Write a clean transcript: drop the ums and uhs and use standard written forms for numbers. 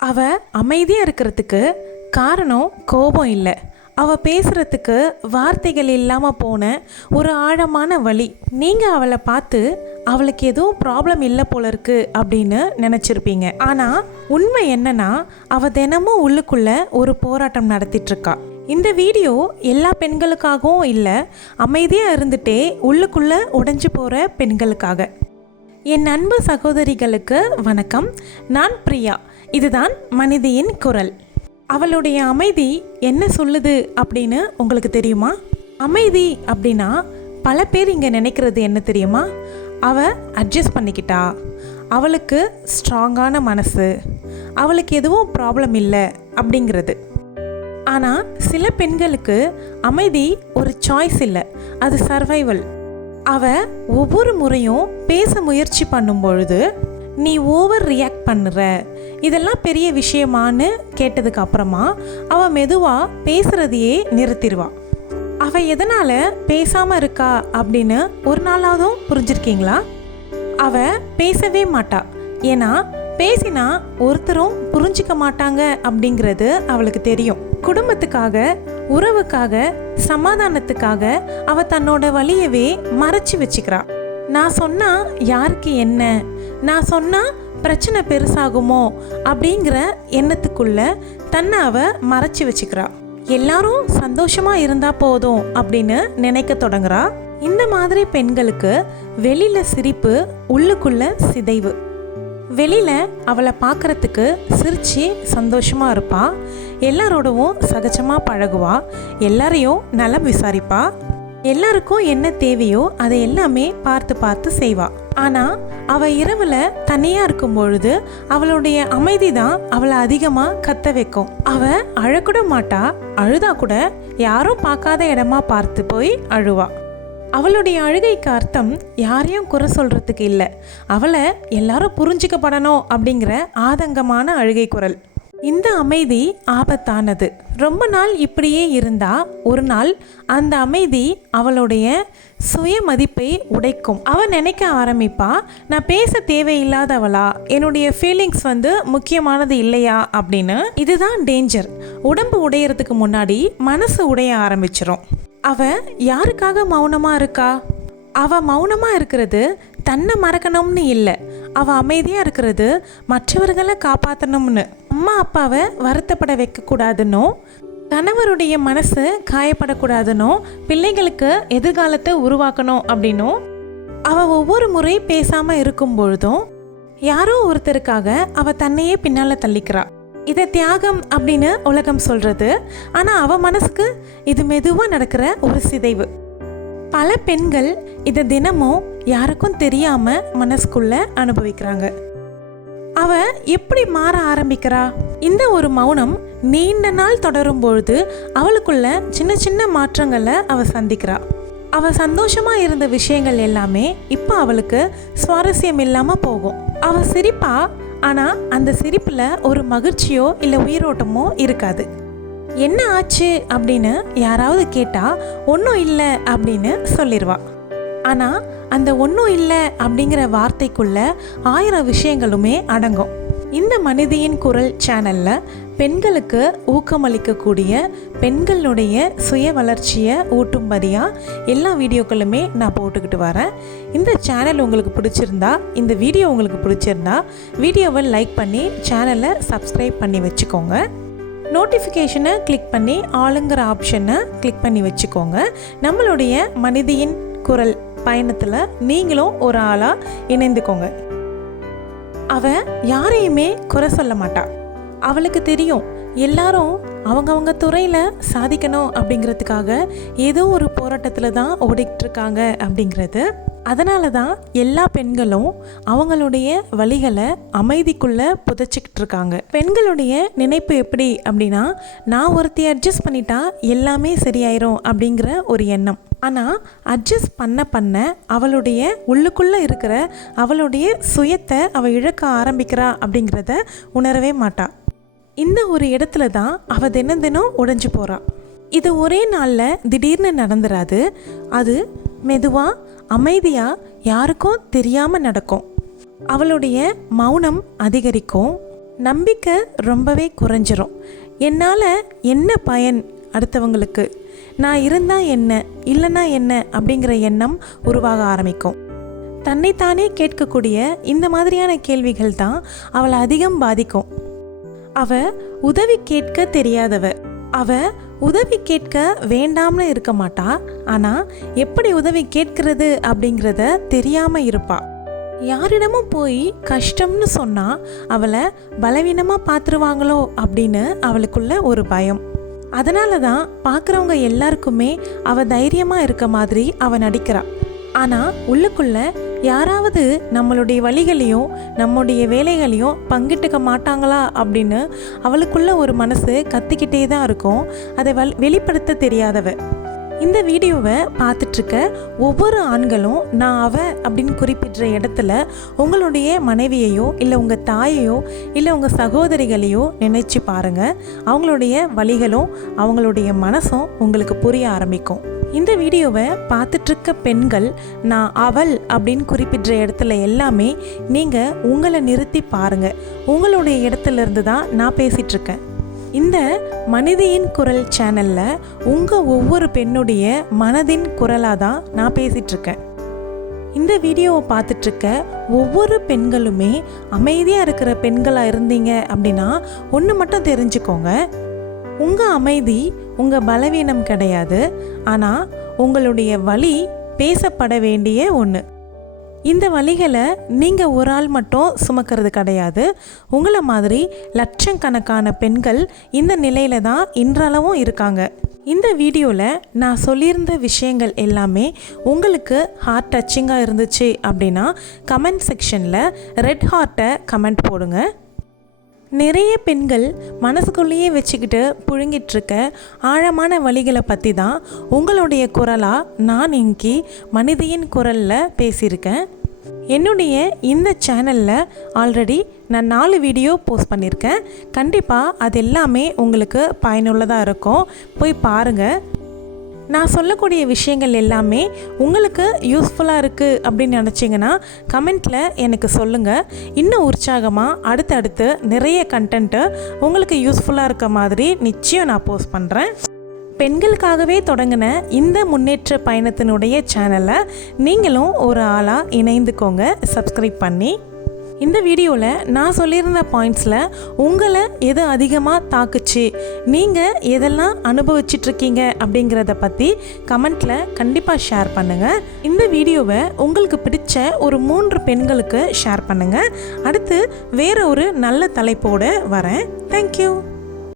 அவ அமைதியாக இருக்கிறதுக்கு காரணம் கோபம் இல்லை, அவள் பேசுகிறதுக்கு வார்த்தைகள் இல்லாமல் போன ஒரு ஆழமான வழி. நீங்கள் அவளை பார்த்து அவளுக்கு எதுவும் ப்ராப்ளம் இல்லை போல இருக்கு அப்படின்னு நினச்சிருப்பீங்க. ஆனால் உண்மை என்னன்னா, அவள் தினமும் உள்ளுக்குள்ளே ஒரு போராட்டம் நடத்திட்டுருக்கா. இந்த வீடியோ எல்லா பெண்களுக்காகவும் இல்லை, அமைதியாக இருந்துகிட்டே உள்ளுக்குள்ளே உடைஞ்சு போகிற பெண்களுக்காக. என் அன்பு சகோதரிகளுக்கு வணக்கம். நான் பிரியா. இதுதான் மனிதியின் குரல். அவளுடைய அமைதி என்ன சொல்லுது அப்படின்னு உங்களுக்கு தெரியுமா? அமைதி அப்படின்னா பல பேர் இங்கே நினைக்கிறது என்ன தெரியுமா? அவள் அட்ஜஸ்ட் பண்ணிக்கிட்டா, அவளுக்கு ஸ்ட்ராங்கான மனசு, அவளுக்கு எதுவும் ப்ராப்ளம் இல்லை அப்படிங்கிறது. ஆனால் சில பெண்களுக்கு அமைதி ஒரு சாய்ஸ் இல்லை, அது சர்வைவல். அவள் ஒவ்வொரு முறையும் பேச முயற்சி பண்ணும் பொழுது நீ ஓவர் ரியாக்ட் பண்ணுற, இதெல்லாம் பெரிய விஷயமானு கேட்டதுக்கு அப்புறமா அவள் மெதுவாக பேசுகிறதையே நிறுத்திடுவா. அவள் எதனால் பேசாமல் இருக்கா அப்படின்னு ஒரு நாளாவதும் புரிஞ்சிருக்கீங்களா? அவள் பேசவே மாட்டா, ஏன்னா பேசினா ஒருத்தரும் புரிஞ்சிக்க மாட்டாங்க அப்படிங்கிறது அவளுக்கு தெரியும். குடும்பத்துக்காக, உறவுக்காக, சமாதானத்துக்காக அவள் தன்னோட வலியவே மறைச்சி வச்சுக்கிறா. நான் சொன்னா யாருக்கு என்ன, நான் சொன்னா பிரச்சனை பெருசாகுமோ அப்படிங்கிற எண்ணத்துக்குள்ள தன்னை அவ மறைச்சி வச்சுக்கிறா. எல்லாரும் சந்தோஷமா இருந்தா போதும் அப்படின்னு நினைக்க தொடங்குறா. இந்த மாதிரி பெண்களுக்கு வெளியில சிரிப்பு, உள்ளுக்குள்ள சிதைவு. வெளியில அவளை பார்க்கறதுக்கு சிரிச்சு சந்தோஷமா இருப்பா, எல்லாரோடவும் சகஜமா பழகுவா, எல்லாரையும் நலம் விசாரிப்பா, எல்லாருக்கும் என்ன தேவையோ அதை எல்லாமே பார்த்து பார்த்து செய்வா. ஆனால் அவள் இரவில் தனியாக இருக்கும் பொழுது அவளுடைய அமைதி தான் அவளை அதிகமாக கத்த வைக்கும். அவள் அழக்கூட மாட்டா, அழுதா கூட யாரும் பார்க்காத இடமா பார்த்து போய் அழுவா. அவளுடைய அழுகைக்கு அர்த்தம் யாரையும் குறை சொல்கிறதுக்கு இல்லை, அவளை எல்லாரும் புரிஞ்சிக்கப்படணும் அப்படிங்கிற ஆதங்கமான அழுகை குரல். இந்த அமைதி ஆபத்தானது. ரொம்ப நாள் இப்படியே இருந்தா ஒரு நாள் அந்த அமைதி அவளுடைய சுய மதிப்பை உடைக்கும். அவள் நினைக்க ஆரம்பிப்பா, நான் பேச தேவையில்லாதவளா, என்னுடைய ஃபீலிங்ஸ் முக்கியமானது இல்லையா அப்படின்னு. இதுதான் டேஞ்சர். உடம்பு உடையறதுக்கு முன்னாடி மனசு உடைய ஆரம்பிச்சிரும். அவள் யாருக்காக மௌனமாக இருக்கா? அவள் மௌனமாக இருக்கிறது தன்னை மறக்கணும்னு இல்லை, அவள் அமைதியாக இருக்கிறது மற்றவர்களை காப்பாற்றணும்னு. அம்மா அப்பாவை வருத்தப்பட வைக்கக்கூடாதுன்னோ, கணவருடைய மனசு காயப்படக்கூடாதுன்னோ, பிள்ளைகளுக்கு எதிர்காலத்தை உருவாக்கணும் அப்படின்னோ அவள் ஒவ்வொரு முறை பேசாமல் இருக்கும் பொழுதும் யாரோ ஒருத்தருக்காக அவள் தன்னையே பின்னால் தள்ளிக்கிறா. இதை தியாகம் அப்படின்னு உலகம் சொல்கிறது, ஆனால் அவள் மனசுக்கு இது மெதுவாக நடக்கிற ஒரு சிதைவு. பல பெண்கள் இதை தினமும் யாருக்கும் தெரியாமல் மனசுக்குள்ள அனுபவிக்கிறாங்க. அவ எப்படி மாற ஆரம்பிக்கிறா? இந்த ஒரு மௌனம் நீண்ட நாள் தொடரும் பொழுது அவளுக்குள்ள சின்ன சின்ன மாற்றங்களை அவ சந்திக்கிறா. அவ சந்தோஷமா இருந்த விஷயங்கள் எல்லாமே இப்போ அவளுக்கு சுவாரஸ்யம் இல்லாம போகும். அவ சிரிப்பா, ஆனா அந்த சிரிப்புல ஒரு மகிழ்ச்சியோ இல்லை உயிரோட்டமோ இருக்காது. என்ன ஆச்சு அப்படின்னு யாராவது கேட்டா ஒன்றும் இல்லை அப்படின்னு சொல்லிடுவா. ஆனால் அந்த ஒன்றும் இல்லை அப்படிங்கிற வார்த்தைக்குள்ள 1000 விஷயங்களுமே அடங்கும். இந்த மனிதியின் குரல் சேனலில் பெண்களுக்கு ஊக்கமளிக்கக்கூடிய, பெண்களுடைய சுய வளர்ச்சியை ஊட்டும்படியாக எல்லா வீடியோக்களுமே நான் போட்டுக்கிட்டு வரேன். இந்த சேனல் உங்களுக்கு பிடிச்சிருந்தா, இந்த வீடியோ உங்களுக்கு பிடிச்சிருந்தா வீடியோவை லைக் பண்ணி சேனலை சப்ஸ்கிரைப் பண்ணி வச்சுக்கோங்க. நோட்டிஃபிகேஷனை கிளிக் பண்ணி ஆளுங்கிற ஆப்ஷனை கிளிக் பண்ணி வச்சுக்கோங்க. நம்மளுடைய மனிதியின் குரல் பயணத்தில் நீங்களும் ஒரு ஆளாக இணைந்துக்கோங்க. அவள் யாரையுமே குறை சொல்ல மாட்டா. அவளுக்கு தெரியும் எல்லாரும் அவங்கவுங்க துறையில் சாதிக்கணும் அப்படிங்கிறதுக்காக ஏதோ ஒரு போராட்டத்தில் தான் ஓடிக்கிட்டு இருக்காங்க அப்படிங்கிறது. அதனால தான் எல்லா பெண்களும் அவங்களுடைய வழிகளை அமைதிக்குள்ளே புதைச்சிக்கிட்டு இருக்காங்க. பெண்களுடைய நினைப்பு எப்படி அப்படின்னா, நான் ஒருத்தையை அட்ஜஸ்ட் பண்ணிட்டா எல்லாமே சரியாயிரும் அப்படிங்கிற ஒரு எண்ணம். ஆனால் அட்ஜஸ்ட் பண்ண அவளுடைய உள்ளுக்குள்ளே இருக்கிற அவளுடைய சுயத்தை அவள் இழக்க ஆரம்பிக்கிறா அப்படிங்கிறத உணரவே மாட்டா. இந்த ஒரு இடத்துல தான் அவள் தினம் தினம் உடைஞ்சு போகிறா. இது ஒரே நாளில் திடீர்னு நடந்துராது. அது மெதுவாக அமைதியாக யாருக்கும் தெரியாமல் நடக்கும். அவளுடைய மௌனம் அதிகரிக்கும், நம்பிக்கை ரொம்பவே குறைஞ்சிரும். என்னால் என்ன பயன் அடுத்தவங்களுக்கு, நான் இருந்தால் என்ன இல்லைன்னா என்ன அப்படிங்கிற எண்ணம் உருவாக ஆரம்பிக்கும். தன்னைத்தானே கேட்கக்கூடிய இந்த மாதிரியான கேள்விகள் தான் அவளை அதிகம் பாதிக்கும். அவ உதவி கேட்க தெரியாதவ. அவ உதவி கேட்க வேண்டாம்னு இருக்க மாட்டா, ஆனால் எப்படி உதவி கேட்கிறது அப்படிங்கிறத தெரியாமல் இருப்பா. யாரிடமும் போய் கஷ்டம்னு சொன்னால் அவளை பலவீனமாக பார்த்துருவாங்களோ அப்படின்னு அவளுக்குள்ள ஒரு பயம். அதனால தான் பார்க்குறவங்க எல்லாருக்குமே அவள் தைரியமாக இருக்க மாதிரி அவள் நடிக்கிறா. ஆனால் உள்ளுக்குள்ள யாராவது நம்மளுடைய வழிகளையும் நம்முடைய வேலைகளையும் பங்கிட்டுக்க மாட்டாங்களா அப்படின்னு அவளுக்குள்ள ஒரு மனசு கத்திக்கிட்டே தான் இருக்கும். அதை வெளிப்படுத்த தெரியாதவ. இந்த வீடியோவை பார்த்துட்ருக்க ஒவ்வொரு ஆண்களும் நான் அவ அப்படின்னு குறிப்பிடுற இடத்துல உங்களுடைய மனைவியையோ இல்லை உங்கள் தாயையோ இல்லை உங்கள் சகோதரிகளையோ நினைச்சு பாருங்கள். அவங்களுடைய வழிகளும் அவங்களுடைய மனசும் உங்களுக்கு புரிய ஆரம்பிக்கும். இந்த வீடியோவை பார்த்துட்ருக்க பெண்கள் நான் அவள் அப்படின்னு குறிப்பிடுற இடத்துல எல்லாமே நீங்கள் உங்களை நிறுத்தி பாருங்கள். உங்களுடைய இடத்துல இருந்து தான் நான் பேசிகிட்ருக்கேன். இந்த மனிதியின் குரல் சேனலில் உங்கள் ஒவ்வொரு பெண்ணுடைய மனதின் குரலாக தான் நான் பேசிகிட்ருக்கேன். இந்த வீடியோவை பார்த்துட்ருக்க ஒவ்வொரு பெண்களுமே அமைதியாக இருக்கிற பெண்களாக இருந்தீங்க அப்படின்னா ஒன்று மட்டும் தெரிஞ்சுக்கோங்க. உங்கள் அமைதி உங்கள் பலவீனம் கிடையாது, ஆனால் உங்களுடைய வலி பேசப்பட வேண்டிய ஒன்று. இந்த வலிகளை நீங்கள் ஒரு ஆள் மட்டும் சுமக்கிறது கிடையாது. உங்களை மாதிரி லட்சக்கணக்கான பெண்கள் இந்த நிலையில தான் இன்றளவும் இருக்காங்க. இந்த வீடியோவில் நான் சொல்லியிருந்த விஷயங்கள் எல்லாமே உங்களுக்கு ஹார்ட் டச்சிங்காக இருந்துச்சு அப்படின்னா கமெண்ட் செக்ஷனில் ரெட் ஹார்ட்டை கமெண்ட் போடுங்க. நிறைய பெண்கள் மனசுக்குள்ளேயே வச்சுக்கிட்டு புழுங்கிட்டுருக்க ஆழமான வழிகளை பற்றி தான் உங்களுடைய குரலாக நான் இன்னைக்கு மனிதியின் குரலில் பேசியிருக்கேன். என்னுடைய இந்த சேனலில் ஆல்ரெடி நான் 4 வீடியோ போஸ்ட் பண்ணியிருக்கேன். கண்டிப்பாக அது எல்லாமே உங்களுக்கு பயனுள்ளதாக இருக்கும். போய் பாருங்கள். நான் சொல்லக்கூடிய விஷயங்கள் எல்லாமே உங்களுக்கு யூஸ்ஃபுல்லாக இருக்குது அப்படின்னு நினச்சிங்கன்னா கமெண்ட்டில் எனக்கு சொல்லுங்கள். இன்னும் உற்சாகமாக அடுத்தடுத்து நிறைய கண்டென்ட்டு உங்களுக்கு யூஸ்ஃபுல்லாக இருக்க மாதிரி நிச்சயம் நான் போஸ்ட் பண்ணுறேன். பெண்களுக்காகவே தொடங்கின இந்த முன்னேற்ற பயணத்தினுடைய சேனலை நீங்களும் ஒரு ஆளாக இணைந்துக்கோங்க, சப்ஸ்கிரைப் பண்ணி. இந்த வீடியோவில் நான் சொல்லியிருந்த பாயிண்ட்ஸில் உங்களை எது அதிகமாக தாக்குச்சு, நீங்கள் எதெல்லாம் அனுபவிச்சிட்ருக்கீங்க அப்படிங்கிறத பற்றி கமெண்ட்டில் கண்டிப்பாக ஷேர் பண்ணுங்கள். இந்த வீடியோவை உங்களுக்கு பிடிச்ச ஒரு 3 பெண்களுக்கு ஷேர் பண்ணுங்கள். அடுத்து வேற ஒரு நல்ல தலைப்போடு வரேன். தேங்க்யூ.